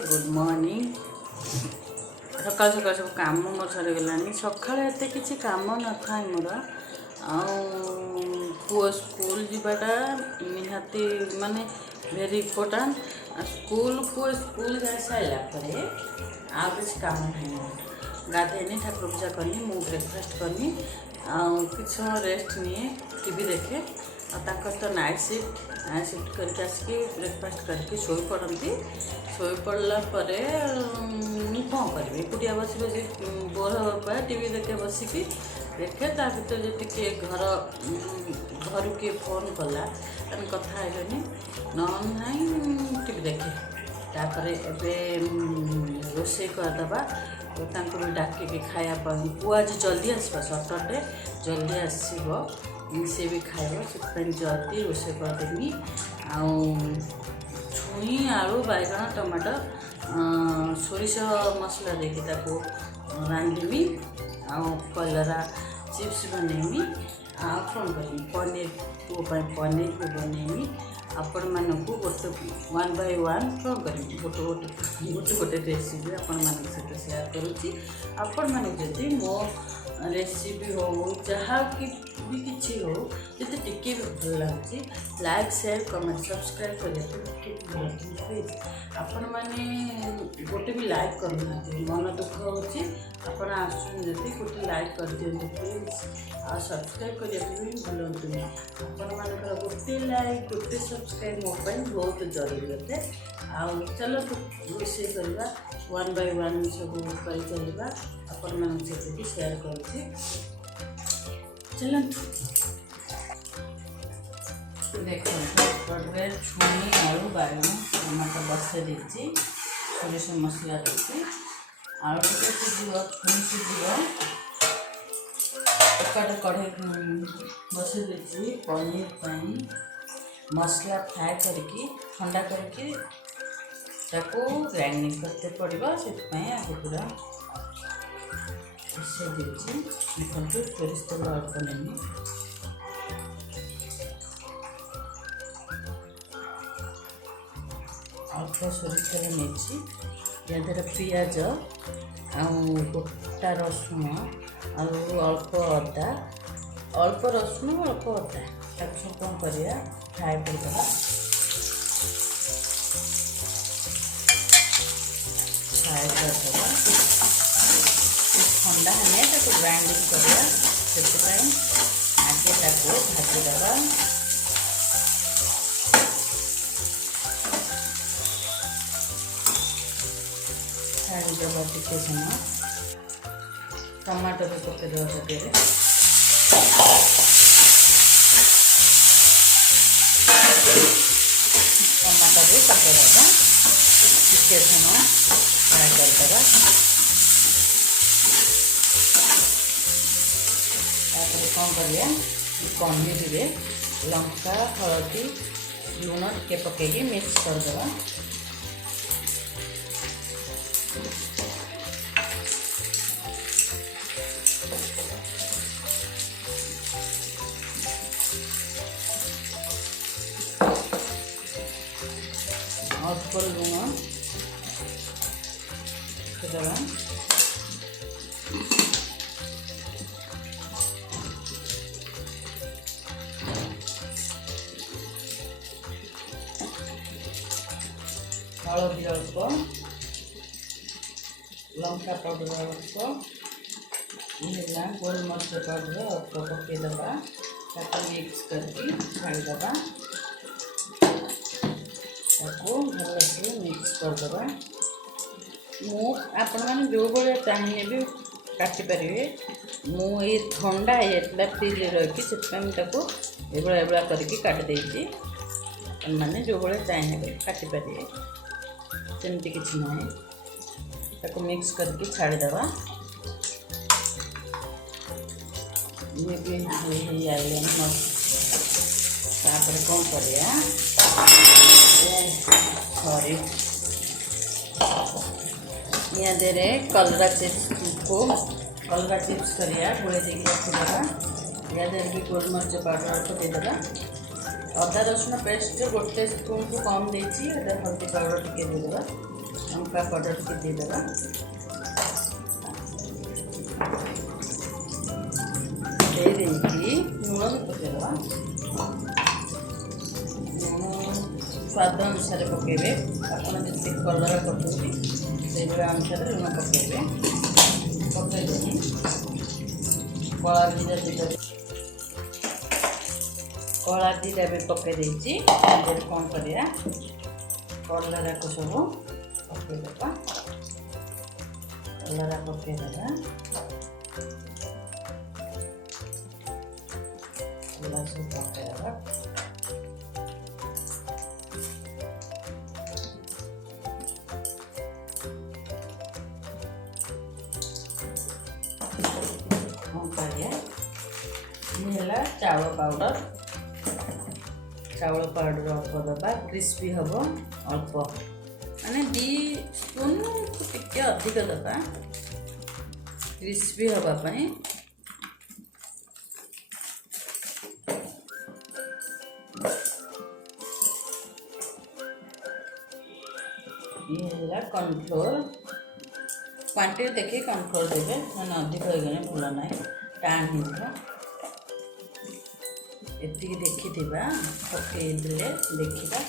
Good morning. सकाल सकाल सब काम मोर सरीगलानी। सका एत कि कम न था मोर पुओ स्कूल जावाटा निहाती माने वेरी इम्पोर्टाट। स्कूल को स्कूल जा सारापर आ किसी कम नहीं। गाधेनी ठाकुर पूजा करनी मु ब्रेकफास्ट करनी कि समय रेस्ट निए टीवी देखे तो नाइट शिफ्ट करके आसिक ब्रेकफास्ट करके शोई पड़ती। शोई पड़ला कौन करी एकुटिया बस बस बोर हाँ टीवी देखे बसिकी देखे ता भर जी घर घर किए फोन कला कथा है ना टीवी देखे तापर रोसे करदे तो डाकिकी खायापी पुआ आज जल्दी आसवा सटरडे जल्दी आसो सी भी खाइब से जल्दी रोसे करदेमी। छुई आलू बैगण टमाटो सोरिष मसला देकी रांधमी कलरा चिप्स बनैमी कौन करी पनीर पुओं पनीर को बनैमी आपण मानक गोटे 1 by 1 कौन करी गोटे गोटे रेसिपी आपण मानक सहित शेयर करुँची। आपण मानक जदि मो रेसिपी हो जहाँ कि भी किसी हो जो टिके भी भल लगे लाइक शेयर कमेंट सब्सक्राइब करते प्लीज आपण मैंने गोटे भी लाइक करना मन दुख होपण आसुँच गोटे लाइक कर दिखाँ प्लीज आ सब्सक्राइब करने भी भूलु आपण मान गोटे लाइक गोटे सब्सक्राइब मो बहुत जरूरी होते। चलो रोसे करवा 1 by 1 सब कर चलवा आपण मान भी शेयर करुँची। चलतु देखिए छुई आलू बैगण टमाटो बसई देती सोरिष मसला देती आलू टे सीझ छुई सीझ एकाटे कढ़ई बसई देती पनीर मसला फ्राए करके ठंडा करके ग्राइंडिंग करते पड़ो से पूरा बसई देती देखो सोरिष तेल अल्प नहीं अल्प सोरिष तेल नहीं याद पियाज गोटा रसुण अल्प अदा अल्प रसुण अल्प अदा सब कौन करा फ्राए करदे फ्राए करदे ठंडा है ग्राइंडिंग करवा से आगे भाजीदे छाड़ीदे टिके समय टमाटो भी पकईदे भागे टमाटो भी पकईदे टिके समय फ्राए करदे कौन करिया पनीर रे लंका हलदी लुण टे पकईकि मिक्स करदे अल्प लुण देवा हलदी अल्प लंका पाउडर अल्प है गोलमरिच पाउडर अल्प पकईदे मिक्स करके छाड़ीदे भलसे मिक्स करदे आपण मैंने जो भाया चाहिए भी काटिपारे मुझे ठंडा है फ्रिज रखी से एभला करके काटिदे मैंने जो भाया चाहिए काटिपारे सेमती किसी ना मिक्स करके छाड़ीदे ये भी आइले तापर कौन करिया सॉरी यहाँ दे कलरा चिप्स करिया गोले देकी रखीदे या भी गोलमरिच पाउडर पकईदे अदा रसुण पेस्ट गोटे स्पून को कम देती हल्दी पाउडर टिके देदेबा लंका पाउडर के देदेबा दे देकी लुण भी पकेदेबा स्वाद अनुसार पकेबे आपन जति कलर करछथि से अनुसार लुण पकेबे पकेदेनी कला जीरा दीटा भी पके देछि कौन करिया कलर को सब पकेदेबा कलर पकेदेबा कलर सब पकेदेबा चावल पाउडर अल्प दबा क्रिस्पी हम अल्प माने 2 स्पून टिके अधिक दबा क्रिस्पी हवापाई ये कॉर्नफ्लोर क्वांटिटी देखिए कॉर्नफ्लोर देवे मैंने अधिक हो गए भूल ना टाण हो एति देखी पकईदे देखा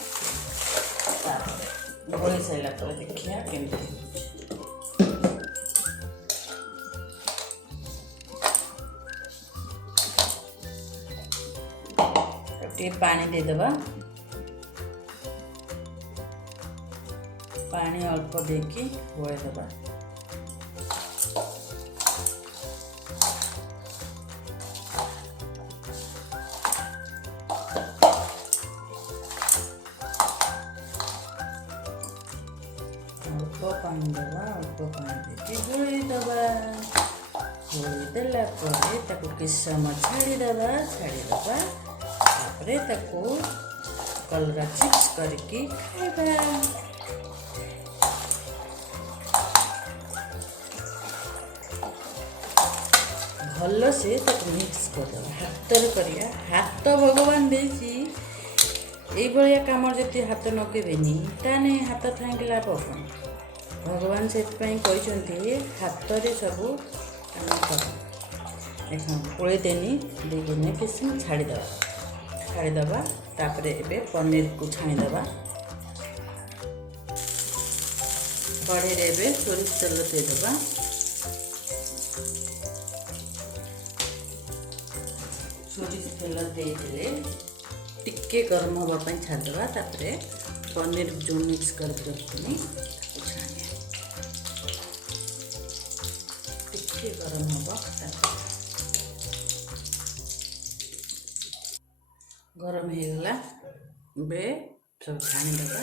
गोल सारा पर देखिए केमती पानी देदेबा पानी अल्प देकी गोलेदेबा पानी दबा अल्प पानी देके गोलेदेबा गोलेदेला किछ समय छाड़ीदेबा कलर चिप्स करके खाइबा भल से मिक्स करदेबा हाथ करिया हाथ भगवान देसी ये कम जब हाथ नगेबेनी ताने हाथ थांगे लाभ कौन भगवान से हाथ में सब कम कर देख कोड़े देनी देने किस छाड़ीदेबा तापर ए पनीर को छाणीदेबा कढ़ई रे सोरिष तेल देदेबा सोरिष तेल देदेले टिके गरम हाँपाई छाड़देबा तापर पनीर जो मिक्स कर रखनी टिके गरम हम गरम होगला बे सब छाणीदेबा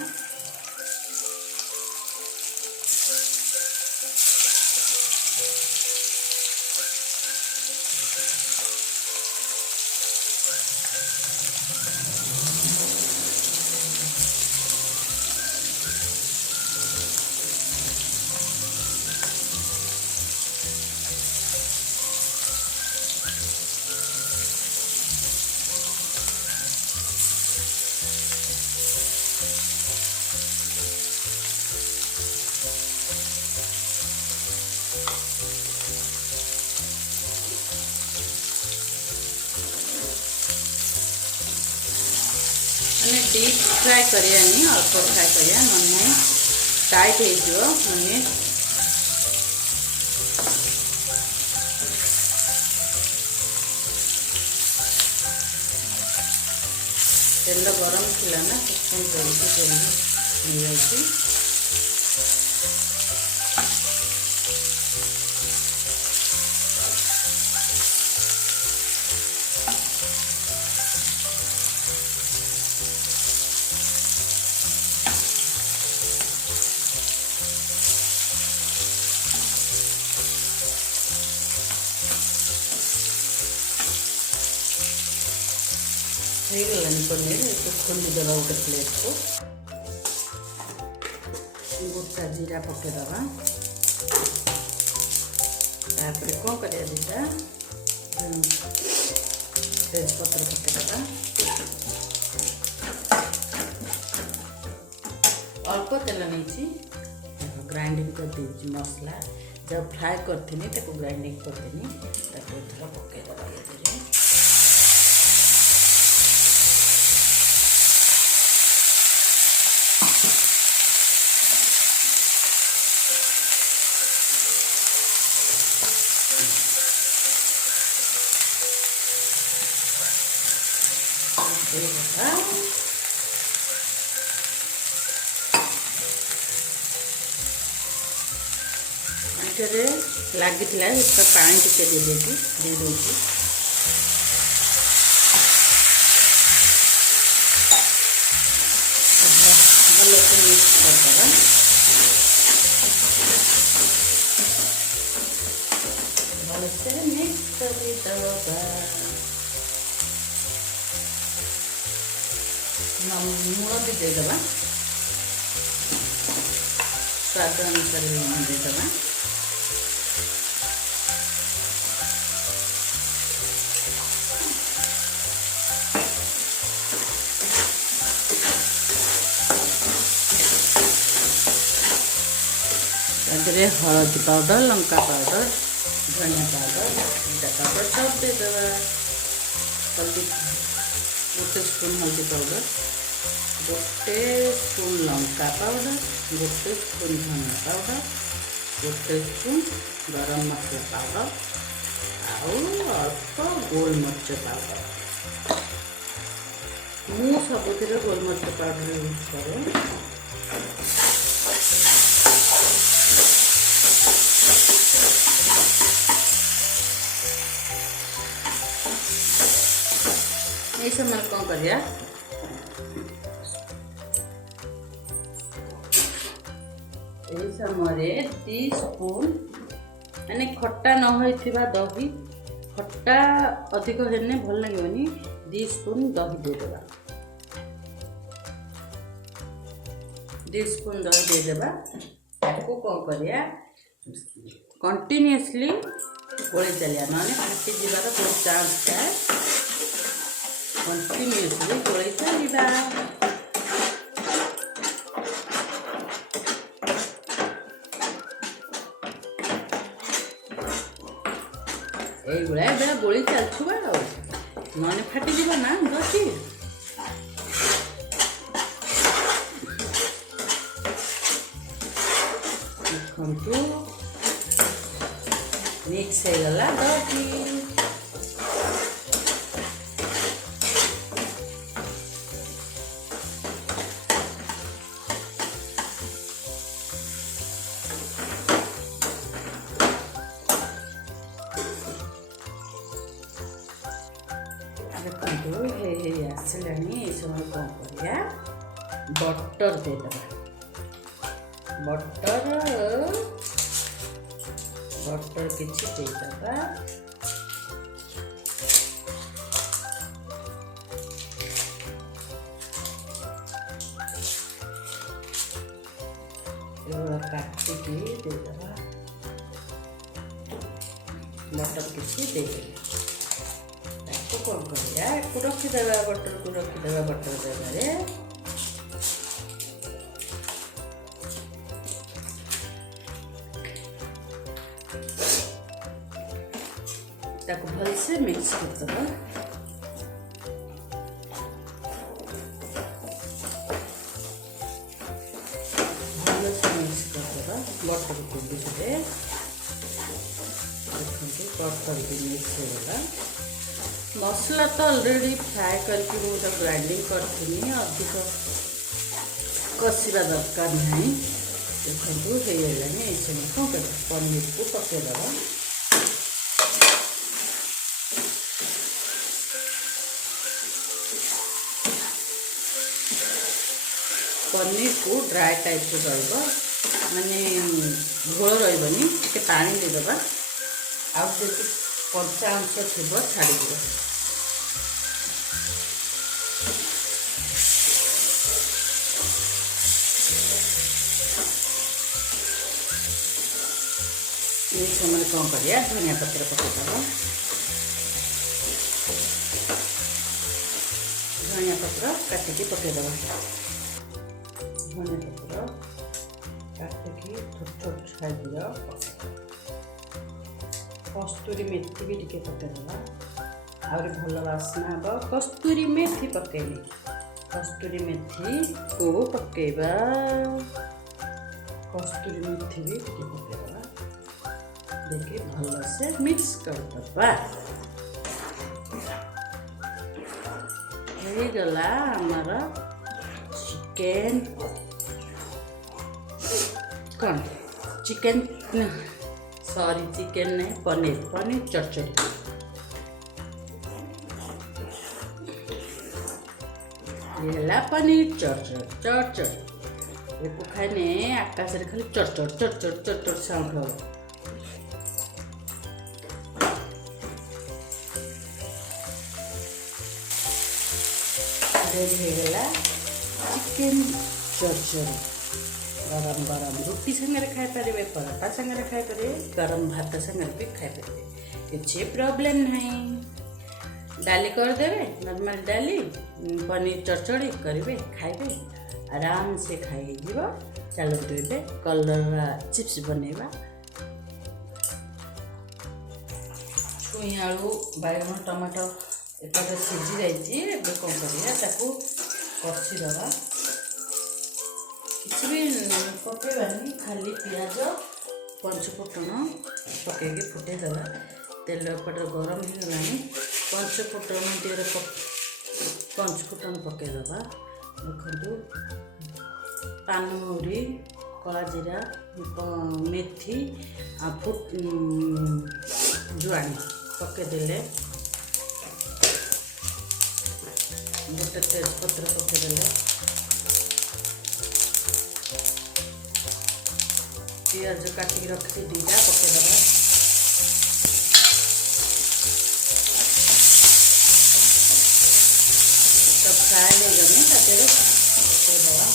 मैंने डीप फ्राए करियानी अल्प फ्राए करिया ना टाइट हो मैंने तेल गरम थिला ना जल्दी जल्दी हो जाए पनीर इसको खोली देवा गोटे प्लेट को गोटा जीरा पकेदेवा तापर कौन करिया दीटा तेजपत्र पकेदेवा अल्प तेल नहीं ग्राइंडिंग कर दी मसला जब फ्राए करथिनी ताको ग्राइंडिंग करदेनी ताको एथरा पके दबा ये ଏଠାରେ ଲାଗିଥିଲା ଏଟା ପାଣି ଟିକେ ଦେଇଦେଇକି ଦେଇଦେଉଛି ଭଲସେ ମିକ୍ସ କରିଦେବା ଭଲସେ ମିକ୍ସ କରିଦେବା ଲୁଣ ବି ଦେଇଦେବା ସ୍ୱାଦ ଅନୁସାରେ ଲୁଣ ଦେଇଦେବା तादरे हल्दी पाउडर लंका पाउडर धनिया पाउडर जीरा पाउडर सब दे देवा हल्दी गोटे स्पून हल्दी पाउडर गोटे स्पून लंका पाउडर गोटे स्पून धनिया पाउडर गोटे स्पून गरम मसला पाउडर आउ अल्प गोलमरीच पाउडर मु सबुथिरे गोलमरीच पाउडर यूज करे ये समय कौन करिया ये समय 2 स्पून माने खट्टा न होइथिबा दही खट्टा अधिक हेने भल लागोनी 2 स्पून दही दे देबा 2 स्पून दही दे देबा ताको कौन करिया कंटिन्यूअसली गोली चलिया माने फाटी जीवार बहुत चांस है कंटिन्यूअसली गोली चलिबा এই গুলা বেলা গোলি চালছুবা মানে ফাটি দিবা না দহি দেখন্তু মিক্স হয়ে গলা দহি देखो हे आसलानी ये समय कौन करिया बटर दे देबा बटर किछि दे देबा एवढा काटी के दे देबा बटर किछि दे देबा कौन करिया रखीदेवा बटर को रखीदेवा बटर देवे भल से मिक्स करदेवा भल से मिक्स करदेवा बटर को देखते बटर भी मिक्स होगा मसला तो ऑलरेडी फ्राए करके मुझे ग्राइंडिंग करथी अधिक कषा दरकार नहीं देखो हो गलानी ये समय कौन कर पनीर को पकेदबा पनीर को ड्राई टाइप रहा माने घोल रही पानी देदेबा आउ कंचा अंश थी छाड़ ये समय कौन करिया धनिया पत्र पकेदबा धनिया पत्र काटिकी पकेदबा धनिया पत्र काटिकी छोट छोट साइजर कस्तूरी मेथी भी टिके पकईदेवा आहरी भल बास्ना हम कस्तूरी मेथी पकईली कस्तूरी मेथी को पकईबा कस्तूरी मेथी भी टिके पकईदेवा देखिए भल से मिक्स करदबा हो गला हमारा चिकेन कौन चिकेन सॉरी चिकेन नहीं पनीर पनीर चरचरी ये पनीर चरचर चरचर ये खाने आकाश रे खाली चरचर चरचर चरचर साउंड हो रेडी हो गला चिकेन चरचरी गरम गरम रुटी संगे खाई पारे पराठा संगे खाई पारे गरम भात संगे भी खाई पारे किसी प्रॉब्लम नहीं डाली करदेवे नॉर्मल डाली पनीर चरचड़ी करेंगे खाइबे आराम से खाई चलते ए कलर चिप्स बनैबा छुई आलू बैगन टमाटो एपटे सीझी जाइए कौन कर कषीदबा किसी भी पकेबानी खाली पियाज पंचफुटन पकईकि फुटेदबा तेल एपटे गरम हो गला पंचफुटन टे पंचफुटन पकईदबा देखु पानमहुरी कला जीरा मेथी जुआनी पकईदे गोटे तेजपत्र पकईदे पियाज काटिक रखी दीटा पकईदबा सब फ्राए हो गए पकईदबा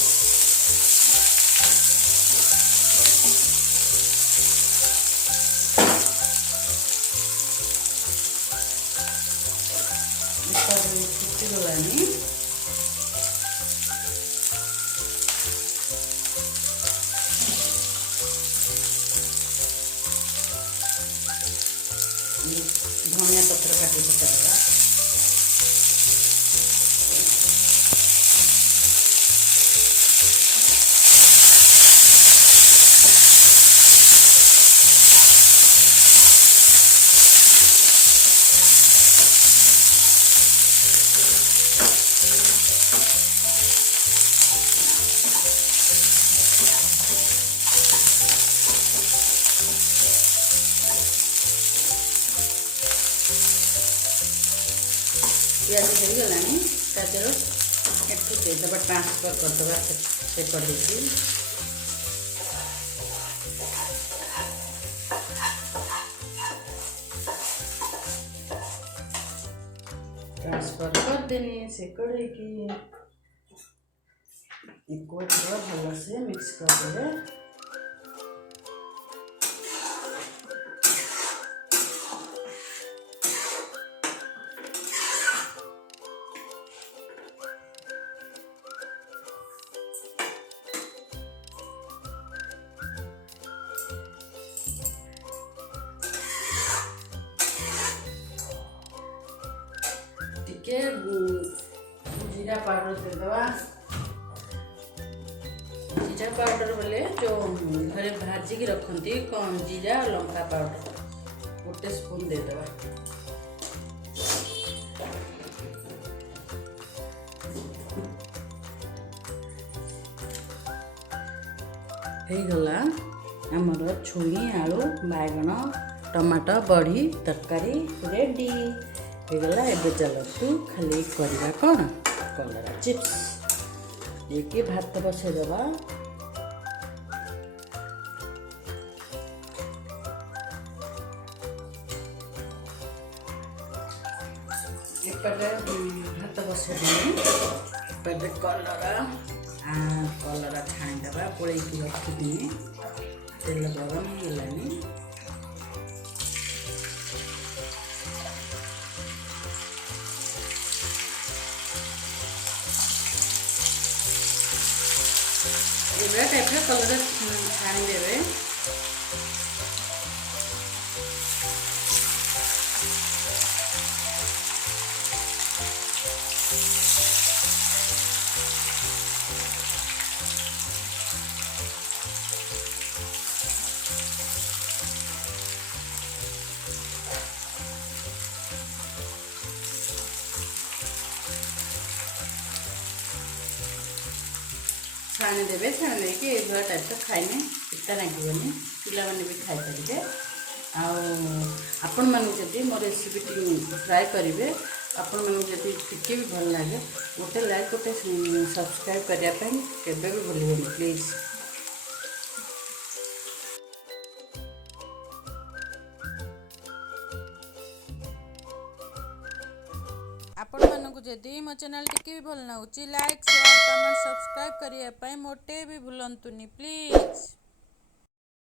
फुटीगलानी धनिया पत्र काटी पकईदबा पियाज हो गला ताजर एठू देदबा ट्रांसफर करदबा से कढ़ई ट्रांसफर कर देनी से कढ़ई की भल से मिक्स कर दे जीरा पाउडर देदबा जीरा पाउडर बोले जो घरे भाजिक रखती कौन जीरा लंका पाउडर गोटे स्पून देदबा हो गला आमर छुई आलू बैगन टमाटो बड़ी तरकारी रेडी हो गला एबे चलतु खाली करवा कौन कलरा चिप्स ये भात बसईदबा एपटे भात बसईदेनी कलरा छाणीदबा कोलैकी रखिदी तेल गरम हो गलानी टाइप कलर छाणीदेवे छाणी देकी ये टाइप खाइने पिता लगे पिला भी खाईपारे आपण मानू जदि मो रेसिपी ट्राए करेंगे आपण मानू जदि टिके भी भल लगे गोटे लाइक गोटे सब्सक्राइब करने केवे भी भूलें प्लीज। आपण मानक जदि मो चैनल टिके भी भल लाଗୁଛି लाइक शेयर कमेंट सब्सक्राइब करने मोटे भी भूलंतुनि प्लीज।